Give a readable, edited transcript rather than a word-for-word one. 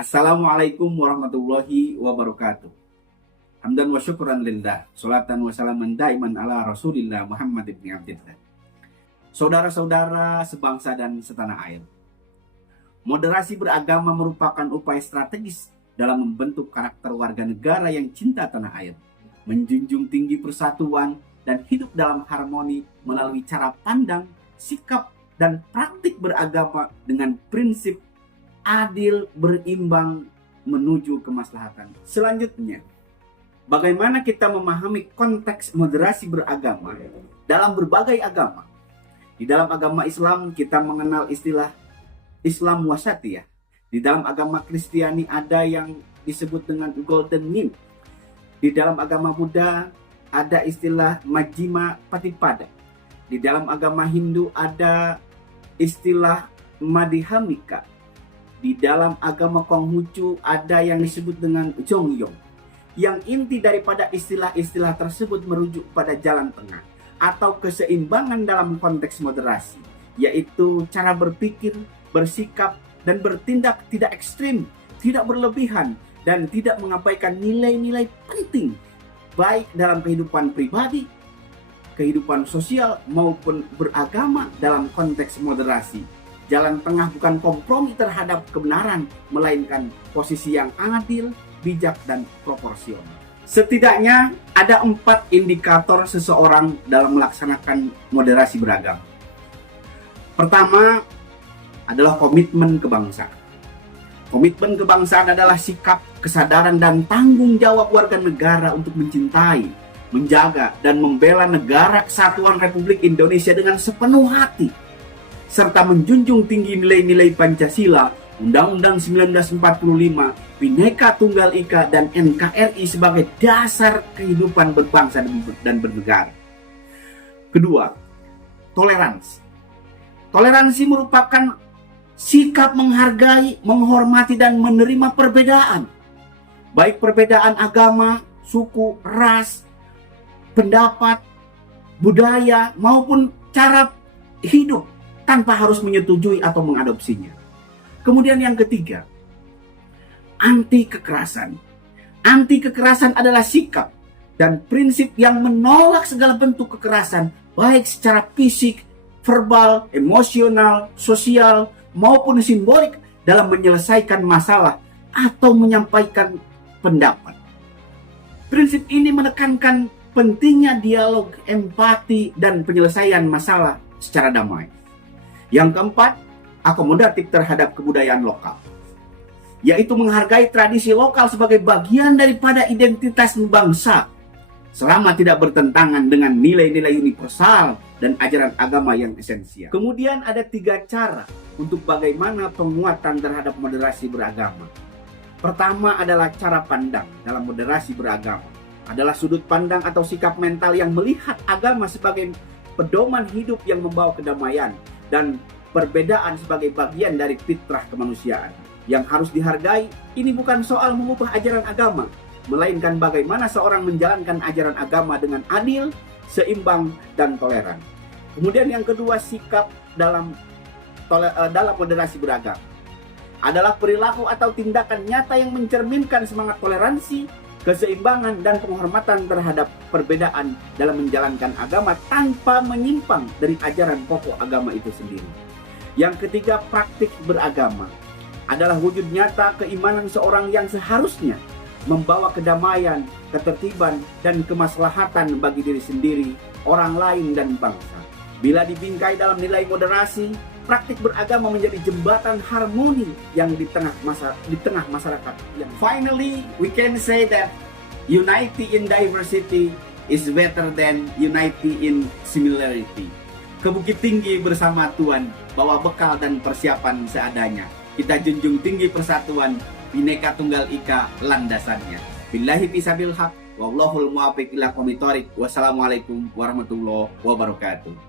Assalamualaikum warahmatullahi wabarakatuh. Hamdan wa syukran lillah. Salatan wa salaman daiman ala rasulillah Muhammad ibn Abdillah. Saudara-saudara sebangsa dan setanah air, moderasi beragama merupakan upaya strategis dalam membentuk karakter warga negara yang cinta tanah air, menjunjung tinggi persatuan dan hidup dalam harmoni melalui cara pandang, sikap, dan praktik beragama dengan prinsip adil, berimbang, menuju kemaslahatan. Selanjutnya, bagaimana kita memahami konteks moderasi beragama dalam berbagai agama? Di dalam agama Islam kita mengenal istilah Islam wasatiyah. Di dalam agama Kristiani ada yang disebut dengan golden mean. Di dalam agama Buddha ada istilah majjhima patipada. Di dalam agama Hindu ada istilah madhyamika. Di dalam agama Konghucu ada yang disebut dengan Jongyong. Yang inti daripada istilah-istilah tersebut merujuk pada jalan tengah atau keseimbangan dalam konteks moderasi, yaitu cara berpikir, bersikap, dan bertindak tidak ekstrim, tidak berlebihan, dan tidak mengabaikan nilai-nilai penting baik dalam kehidupan pribadi, kehidupan sosial, maupun beragama dalam konteks moderasi. Jalan tengah bukan kompromi terhadap kebenaran, melainkan posisi yang adil, bijak, dan proporsional. Setidaknya ada 4 indikator seseorang dalam melaksanakan moderasi beragama. Pertama adalah komitmen kebangsaan. Komitmen kebangsaan adalah sikap, kesadaran, dan tanggung jawab warga negara untuk mencintai, menjaga, dan membela negara kesatuan Republik Indonesia dengan sepenuh hati, serta menjunjung tinggi nilai-nilai Pancasila, Undang-Undang 1945, Bhinneka Tunggal Ika, dan NKRI sebagai dasar kehidupan berbangsa dan bernegara. Kedua, toleransi. Toleransi merupakan sikap menghargai, menghormati, dan menerima perbedaan, baik perbedaan agama, suku, ras, pendapat, budaya, maupun cara hidup, tanpa harus menyetujui atau mengadopsinya. Kemudian yang ketiga, anti kekerasan. Anti kekerasan adalah sikap dan prinsip yang menolak segala bentuk kekerasan, baik secara fisik, verbal, emosional, sosial, maupun simbolik dalam menyelesaikan masalah atau menyampaikan pendapat. Prinsip ini menekankan pentingnya dialog, empati, dan penyelesaian masalah secara damai. Yang keempat, akomodatif terhadap kebudayaan lokal, yaitu menghargai tradisi lokal sebagai bagian daripada identitas bangsa, selama tidak bertentangan dengan nilai-nilai universal dan ajaran agama yang esensial. Kemudian ada 3 cara untuk bagaimana penguatan terhadap moderasi beragama. Pertama adalah cara pandang dalam moderasi beragama. Adalah sudut pandang atau sikap mental yang melihat agama sebagai pedoman hidup yang membawa kedamaian dan perbedaan sebagai bagian dari fitrah kemanusiaan yang harus dihargai. Ini bukan soal mengubah ajaran agama, melainkan bagaimana seorang menjalankan ajaran agama dengan adil, seimbang, dan toleran. Kemudian yang kedua, sikap dalam moderasi beragama adalah perilaku atau tindakan nyata yang mencerminkan semangat toleransi, keseimbangan, dan penghormatan terhadap perbedaan dalam menjalankan agama tanpa menyimpang dari ajaran pokok agama itu sendiri. Yang ketiga, praktik beragama adalah wujud nyata keimanan seorang yang seharusnya membawa kedamaian, ketertiban, dan kemaslahatan bagi diri sendiri, orang lain, dan bangsa. Bila dibingkai dalam nilai moderasi, praktik beragama menjadi jembatan harmoni yang di tengah masyarakat. Finally, we can say that unity in diversity is better than unity in similarity. Ke Bukit Tinggi bersama Tuhan, bawa bekal dan persiapan seadanya. Kita junjung tinggi persatuan, Bhinneka Tunggal Ika landasannya. Billahi fisabil haq, wallahul muwaffiq ila aqwamit thoriq. Wassalamualaikum warahmatullahi wabarakatuh.